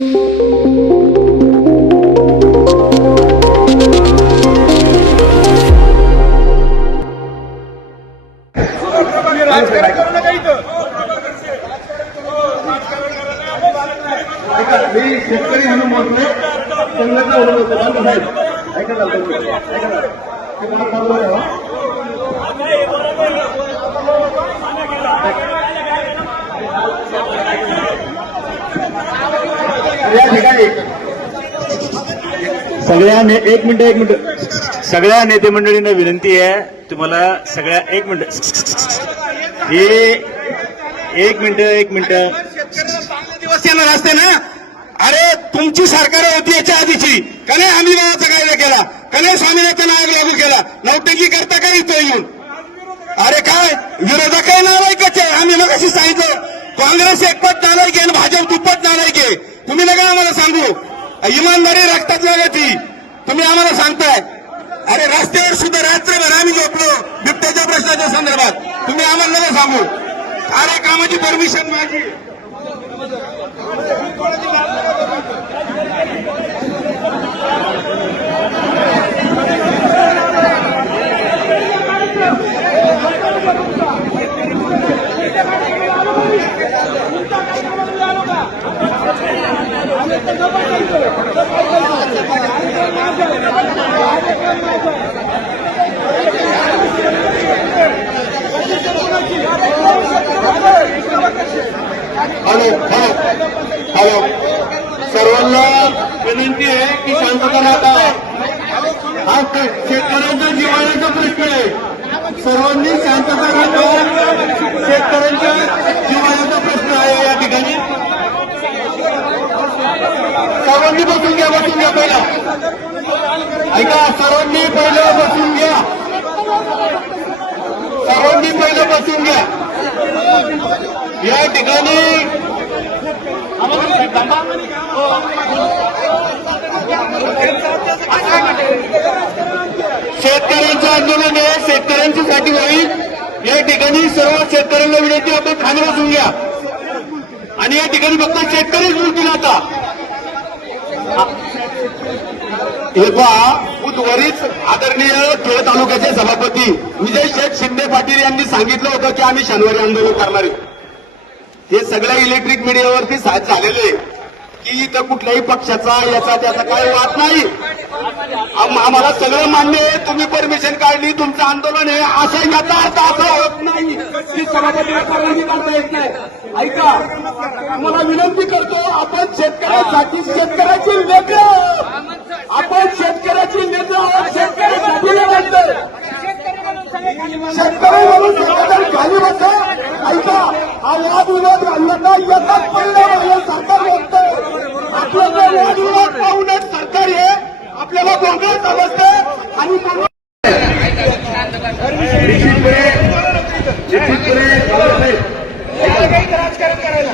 शेतकरी म्हणून मोठे या ठिकाणी एक मिनिट सगळ्या नेते मंडळींना विनंती आहे, तुम्हाला सगळ्या एक मिनिट दिवस येणार असते ना. अरे तुमची सरकार होती याच्या आधीची, का नाही आम्ही गावाचा कायदा केला, का नाही स्वामीनाथन आयोग लागू केला, नौटंकी करता का इथं येऊन? अरे काय विरोधकही नालायकच आहे. आम्ही मग अशी सांगितलं काँग्रेस एकपट नालायक आहे आणि भाजप दुप्पट नालायक आहे. तुम्ही नका आम्हाला सांगू इमानदारी रक्तात लागती, तुम्ही आम्हाला सांगताय. अरे रस्त्यावर सुद्धा रात्रभर आम्ही झोपलो बिबट्याच्या प्रश्नाच्या संदर्भात, तुम्ही आम्हाला नका सांगू. अरे कामाची परमिशन माझी हॅलो सर्वांना विनंती आहे की शांतता राखा. हा शेतकऱ्यांच्या जिव्हाळ्याचा प्रश्न आहे, सर्वांनी शांतता राखा. शेतकऱ्यांच्या जिव्हाळ्याचा प्रश्न आहे या ठिकाणी. सर्वांनी बसून घ्या पहिला. ऐका, सर्वांनी पहिलं बसून घ्या. या ठिकाणी शेतकऱ्यांचं आंदोलन आहे, शेतकऱ्यांच्यासाठी होईल. या ठिकाणी सर्व शेतकऱ्यांना विनंती, आपण खाली बसून घ्या आणि या ठिकाणी फक्त शेतकरीच बोलतील. आता हे पहा, बुधवारीच आदरणीय खेड तालुक्याचे सभापती विजय शेठ शिंदे पाटील यांनी सांगितलं होतं की आम्ही शनिवारी आंदोलन करणार आहे. हे सगळ्या इलेक्ट्रिक मीडियावरती साथ झालेले की इथं कुठल्याही पक्षाचा याचा त्याचा काही वाद नाही. आम्हाला सगळं मान्य आहे, तुम्ही परमिशन काढली, तुमचं आंदोलन आहे, असं याचा अर्थ असा होत नाही की सभापतीला परवानगी काढता येत नाही. ऐका, तुम्हाला विनंती करतो, आपण शेतकऱ्यांसाठी शेतकऱ्याची लेकरं, आपण शेतकऱ्याची लेकरं आहोत, शेतकऱ्यासाठी लढतोय. शेतकरी म्हणून शेतकऱ्यांनी खाली बसा. ऐका, हा वादविवाद घालण्याचा याचाच परिणाम आहे. सरकार बघतंय आपल्याला वादविवाद पाहूनच सरकार हे आपल्याला गोंधळ समजते आणि राजकारण करायला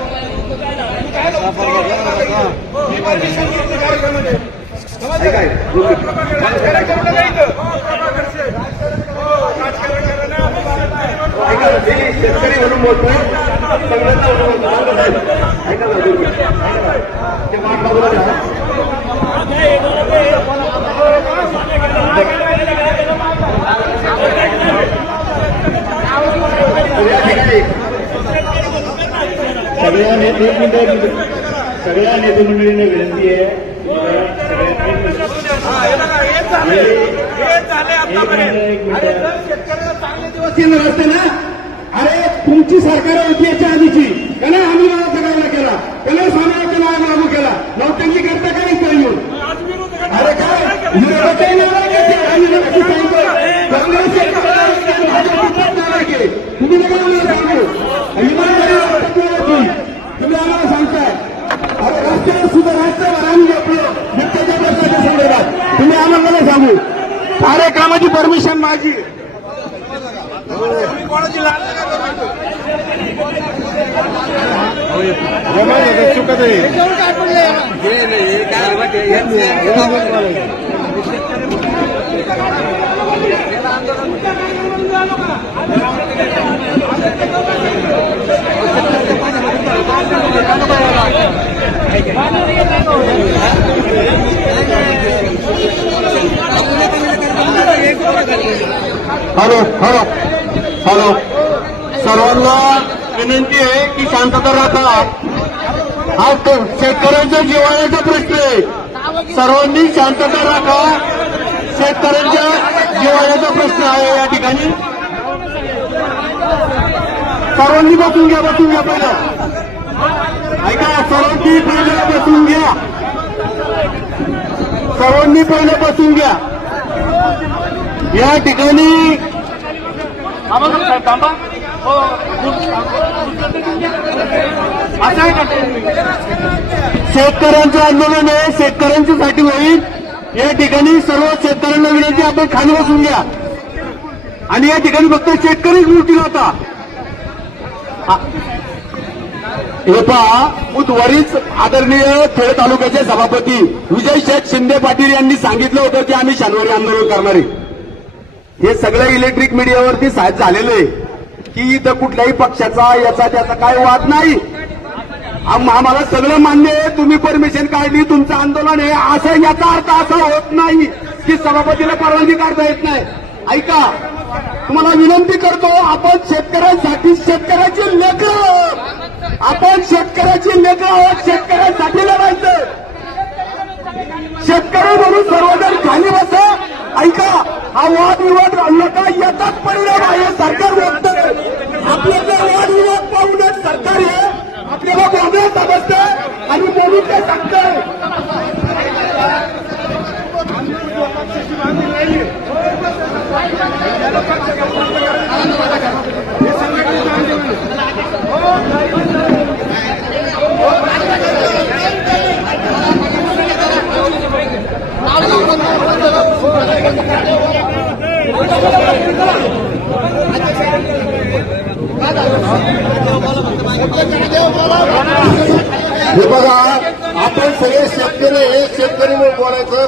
शेतकरी म्हणून बोलतोय. सगळ्या नेते मंडळींना विनंती आहे, शेतकऱ्याला चांगले दिवस येणार असते ना. अरे तुमची सरकार होती याच्या आधीची, का नाही आम्ही गावाचा कायदा केला, का नाही स्वामीनाथन आयोग लागू केला, नौटंकी करता का नाही येऊन? अरे काय विरोधकही नालायक, काँग्रेस तुम्ही नका सांगू इमानदारी होती, तुम्ही आम्हाला सांगताय. अरे रस्त्यावर सुद्धा रात्रभर आम्ही झोपलो बिबट्याच्या प्रश्नाच्या संदर्भात, तुम्ही आम्हाला नका सांगू. अरे कामाची परमिशन माझी कोणाची चुकत आहे. हॅलो हॅलो हॅलो सर्वांना विनंती आहे की शांतता राखा. हा शेतकऱ्यांच्या जिव्हाळ्याचा प्रश्न आहे. सर्वांनी शांतता राखा. शेतकऱ्यांच्या जिव्हाळ्याचा प्रश्न आहे या ठिकाणी. सर्वांनी बसून घ्या पहिलं. ऐका, सर्वांनी पहिलं बसून घ्या. सर्वांनी पहिलं बसून घ्या. या ठिकाणी शेतकऱ्यांचं आंदोलन आहे. शेतकऱ्यांच्यासाठी होईल. या ठिकाणी सर्व शेतकऱ्यांना विनंती, आपण खाली बसून घ्या. आणि या ठिकाणी फक्त शेतकरीच बोलतील आता. हे पहा, बुधवारीच आदरणीय खेड तालुक्याचे सभापती विजय शेठ शिंदे पाटील यांनी सांगितलं होतं की आम्ही शनिवारी आंदोलन करणार आहे. हे सगळं इलेक्ट्रिक मीडियावरती साहेब झालेलं आहे की इथं कुठल्याही पक्षाचा याचा त्याचा काय वाद नाही. आम्हाला सगळं मान्य आहे. तुम्ही परमिशन काढली, तुमचं आंदोलन आहे, असं याचा अर्थ असा होत नाही की सभापतीला परवानगी काढता येत नाही. ऐका, तुम्हाला विनंती करतो, आपण शेतकऱ्यांसाठी, शेतकऱ्याची लेकरं, आपण शेतकऱ्याची लेकरं आहोत. शेतकऱ्यांसाठी लढायचं. शेतकरी म्हणून सर्वजण खाली बसा. ऐका, हा वादविवाद नका, याचाच परिणाम आहे. सरकार बघतं आपल्याला वादविवाद पाहूनच सरकार आहे आपल्याला बोलण्यास समजतं आणि बोलून ते सांगतं. हे बघा, आपण सगळे शेतकरी आहे. शेतकरी म्हणून बोलायचं.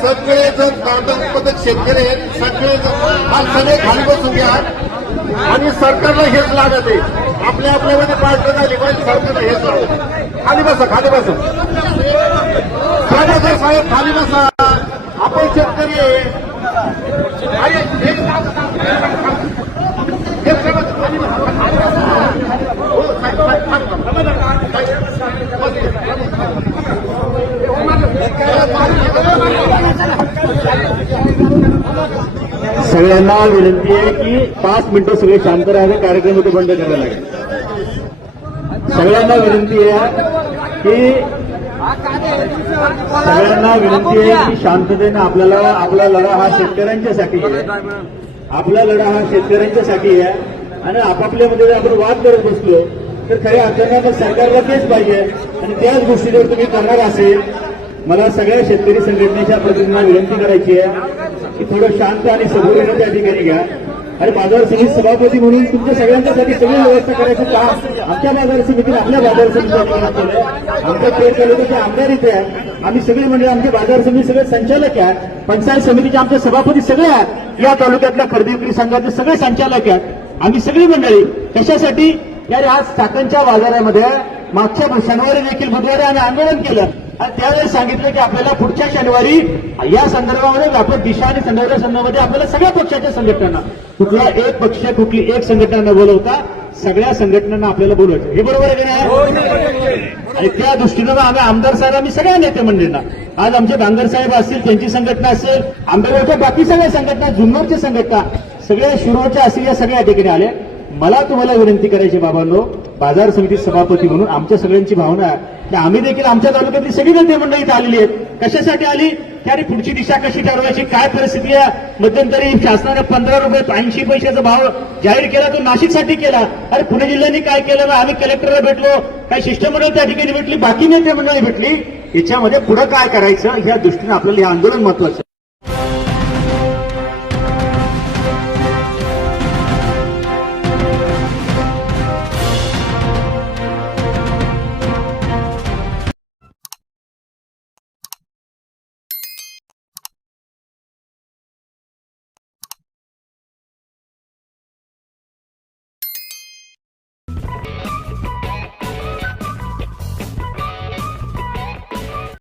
सगळेजण कर्नाटक शेतकरी आहेत. सगळे खाली बसून घ्या. आणि सरकारला हेच लागत आहे. आपल्या आपल्यामध्ये पार्टी झाली पाहिजे. सरकारला हेच लागत. खाली बसा, खाली बसा. साहेब खाली बसा. आपण शेतकरी आहे. सगळ्यांना विनंती आहे की 5 मिनिटं सगळे शांत राहावे. कार्यक्रम इथे बंद करायला लागेल. सगळ्यांना विनंती आहे की शांततेने आपला लढा हा शेतकऱ्यांच्यासाठी आहे. आपला लढा हा शेतकऱ्यांच्यासाठी आहे. आणि आपापल्यामध्ये जर आपण वाद करत बसलो तर खऱ्या अर्थानं सरकारला तेच पाहिजे. आणि त्याच गोष्टी जर तुम्ही करणार असेल, मला सगळ्या शेतकरी संघटनेच्या प्रतिनिधींना विनंती करायची आहे की थोडं शांत आणि सबुरीनं त्या ठिकाणी घ्या. आणि बाजार समिती सभापती म्हणून तुमच्या सगळ्यांच्यासाठी सगळी व्यवस्था करायचं काम आमच्या बाजार समितीने आपल्या बाजार समितीच्या ठिकाणी केलं. आमच्या पेड तालुक्याचे आमदार इथे आहे. आम्ही सगळी म्हणजे आमची बाजार समिती सगळे संचालक आहेत. पंचायत समितीचे आमचे सभापती सगळे आहेत. या तालुक्यातल्या खरेदी विक्री संघाचे सगळे संचालक आहेत. आम्ही सगळी मंडळी कशासाठी यार आज चाकणच्या बाजारामध्ये मागच्या शनिवारी देखील बुधवारी आम्ही आंदोलन केलं. आणि त्यावेळेस सांगितलं की आपल्याला पुढच्या शनिवारी या संदर्भामध्ये व्यापक दिशा आणि संदर्भामध्ये आपल्याला सगळ्या पक्षाच्या संघटनांना, कुठला एक पक्ष कुठली एक संघटना न बोलवता सगळ्या संघटनांना आपल्याला बोलवायचं. हे बरोबर आहे की नाही? आणि त्या दृष्टीनं आम्ही आमदार साहेब, आम्ही सगळ्या नेते मंडळींना, आज आमचे डांगर साहेब असतील, त्यांची संघटना असेल, आंबेगावच्या बाकी सगळ्या संघटना, जुन्नरच्या संघटना, सगळ्या शिरोळच्या असतील, या सगळ्या ठिकाणी आल्या. मला तुम्हाला विनंती करायची बाबांनो, बाजार समिती सभापती म्हणून आमच्या सगळ्यांची भावना आहे की आम्ही देखील आमच्या तालुक्यातली सगळी नेते मंडळी इथं आलेली आहेत. कशासाठी आली? त्याने पुढची दिशा कशी ठरवायची, काय परिस्थिती आहे. मध्यंतरी शासनाने 15 रुपये 80 पैशाचा भाव जाहीर केला, तो नाशिकसाठी केला. अरे पुणे जिल्ह्याने काय केलं ना, आम्ही कलेक्टरला भेटलो, काही शिष्टमंडळ त्या ठिकाणी भेटली, बाकी नेते मंडळी भेटली. याच्यामध्ये पुढे काय करायचं ह्या दृष्टीने आपल्याला हे आंदोलन महत्वाचं.